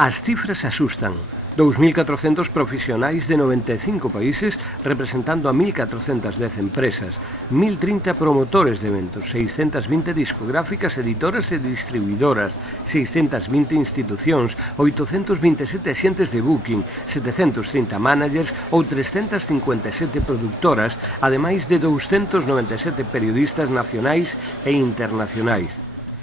As cifras asustan. 2.400 profesionais de 95 países representando a 1.410 empresas, 1.030 promotores de eventos, 620 discográficas, editoras e distribuidoras, 620 institucións, 827 axentes de booking, 730 managers ou 357 productoras, ademais de 297 periodistas nacionais e internacionais.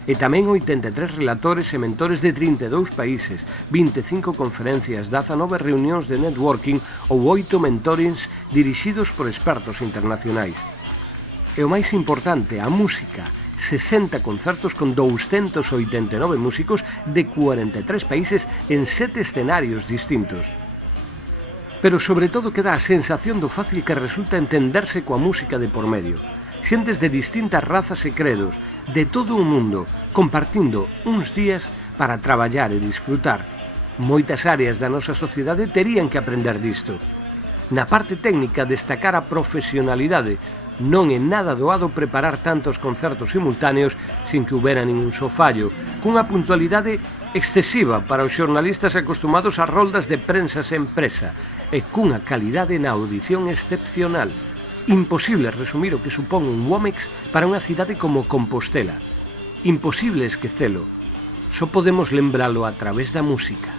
E tamén 83 relatores e mentores de 32 países, 25 conferencias, 19 reunións de networking ou 8 mentorings dirixidos por expertos internacionais. E o máis importante, a música. 60 concertos con 289 músicos de 43 países en 7 escenarios distintos. Pero sobre todo queda a sensación do fácil que resulta entenderse coa música de por medio. Xentes de distintas razas e credos, de todo o mundo, compartindo uns días para traballar e disfrutar. Moitas áreas da nosa sociedade terían que aprender disto. Na parte técnica, destacar a profesionalidade. Non é nada doado preparar tantos concertos simultáneos sin que houbera ningún só fallo, cunha puntualidade excesiva para os xornalistas acostumados a roldas de prensa sen presa e cunha calidade na audición excepcional. Imposible resumir o que supón un Womex para unha cidade como Compostela. Imposible esquecelo. Só podemos lembralo a través da música.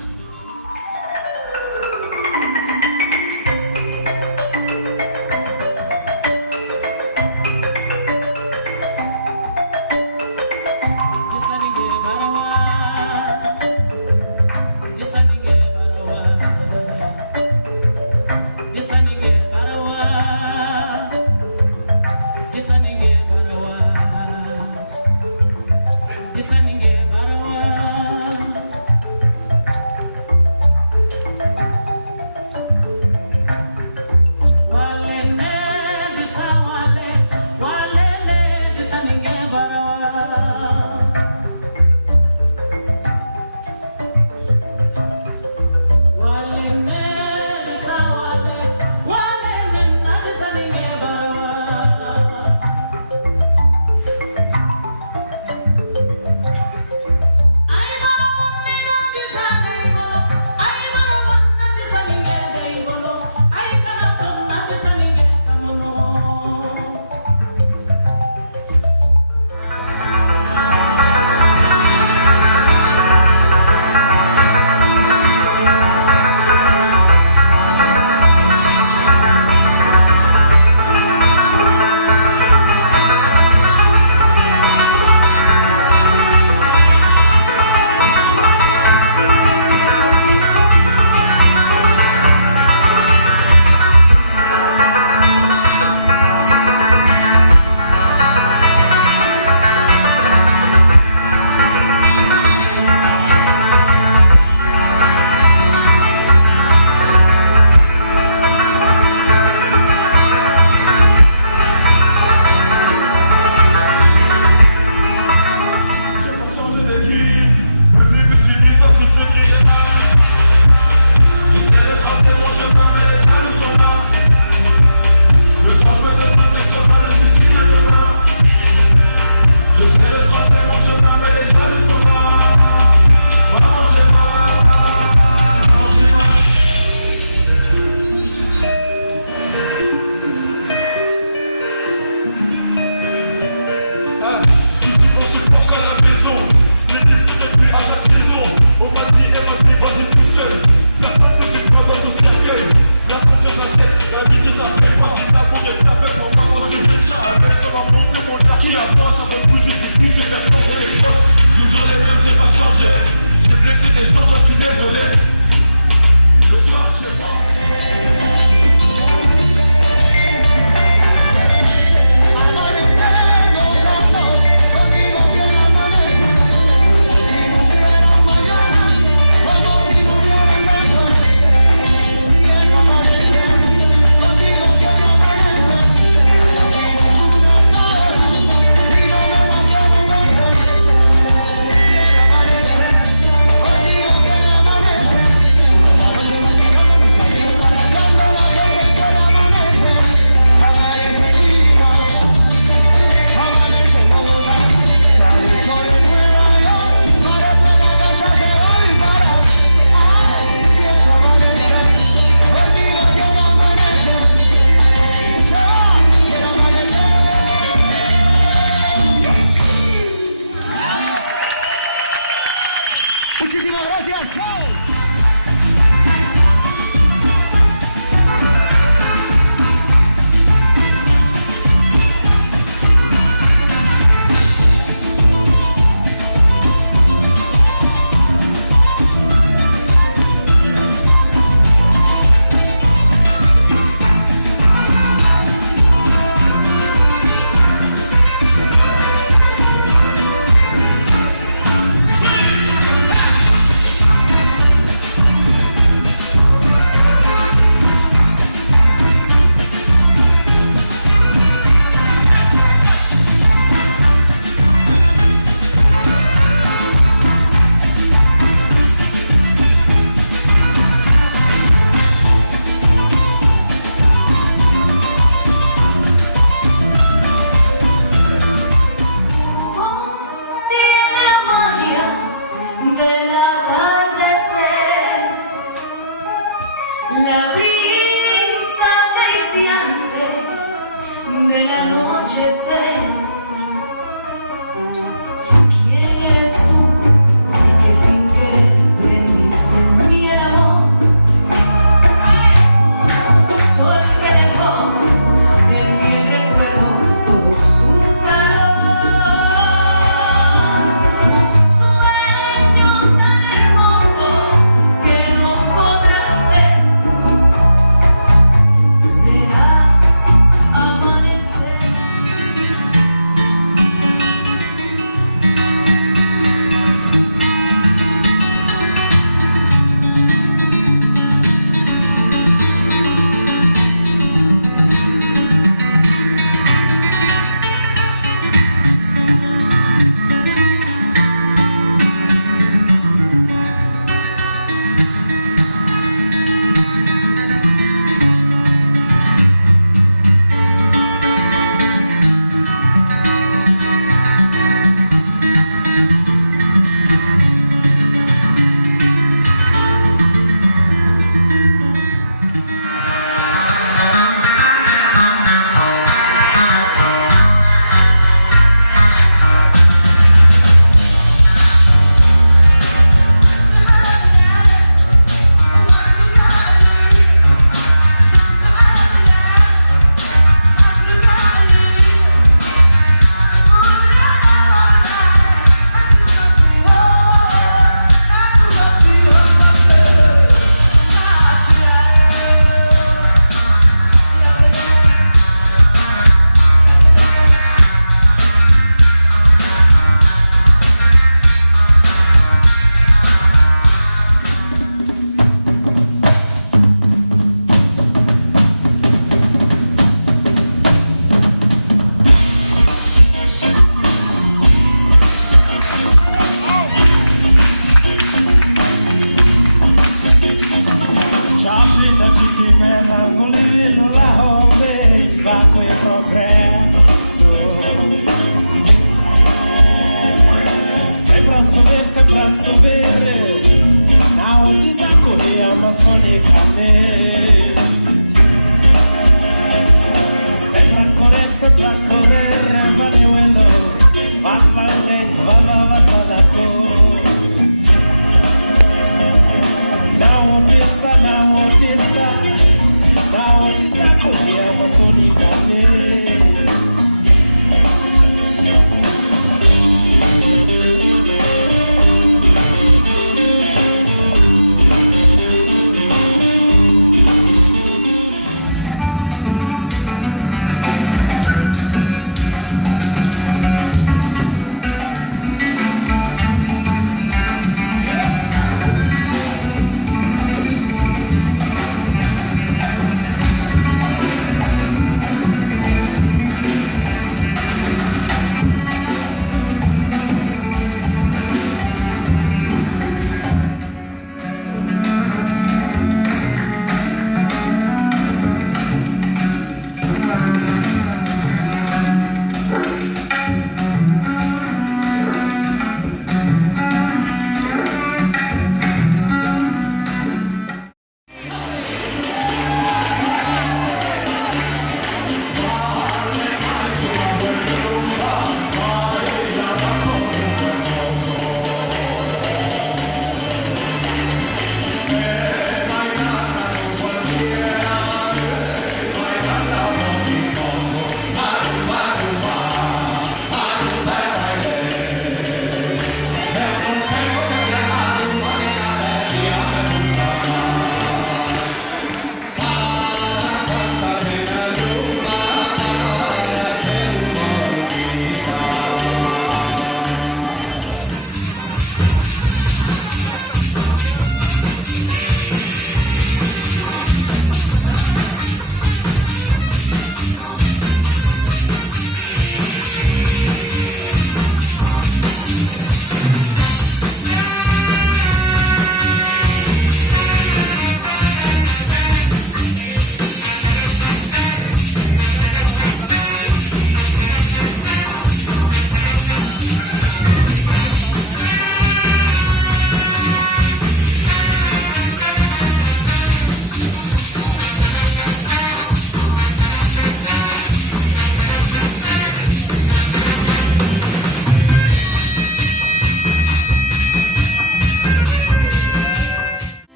anochecer.